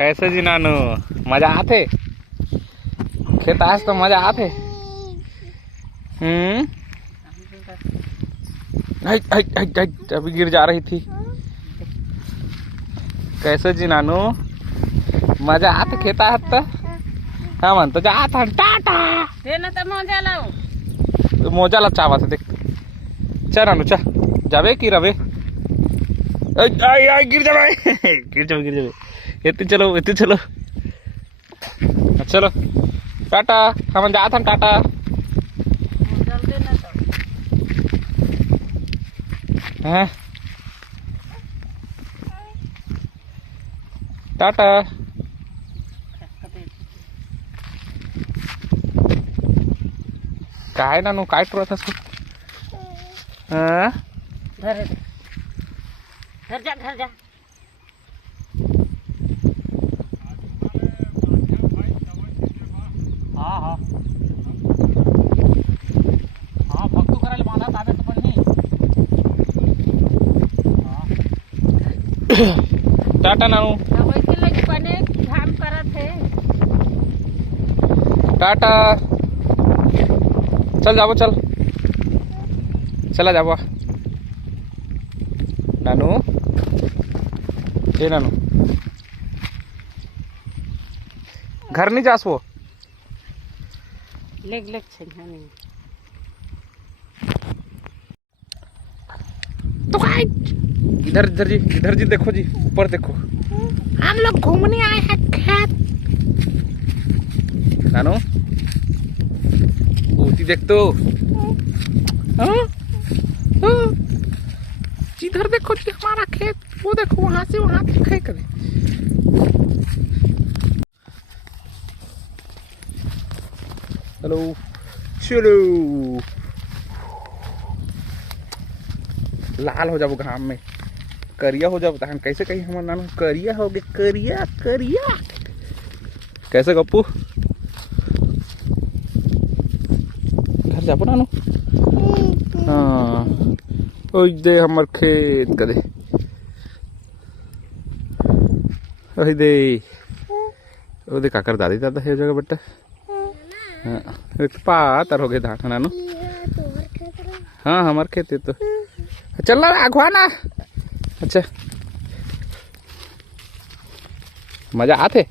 कैसे जी नानू मजा आते खेत आज तो मजा आते। अभी गिर जा रही थी। कैसे जी नानू मजा आते खेता हत हाँ मन तो जा टाटा तो मोजा ला चावा से देख चा नानू चा जावे की रवे गिर जावे गिर जावे इतनी चलो चलो टाटा हम जात हम टाटा हाँ टाटा काय नानू काय टुरत असतो हाँ घर जा हाँ भक्तू करायला बांधा ताब्यात पण नाही। टाटा नानू घाम करत है टाटा चल जाओ चला जाओ नानू ए नानू घर नहीं जास वो लेग नहीं तो इधर जी देखो जी ऊपर देखो हम लोग घूमने आए हैं खेत नानू ऊटी देख तो इधर देखो जी हमारा खेत वो देखो वहां से वहां दिखाई करे हेलो चलो लाल हो जाओ घाम में करिया हो जाओ तहन कैसे कही हमारे नानू करिया हो गए करिया कैसे गप्पू घर जाबो नानू हाँ ओ दे हमर खेत कदे ओही दे ओ दे काकर दादी दादा है जगह बेटा हाँ एक पातर हो गए धान नानू हाँ हमार खेत है तो चल ना अगवा ना अच्छा मजा आते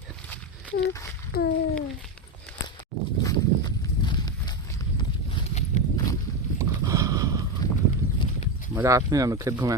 मजा आते नहीं खेत घूमे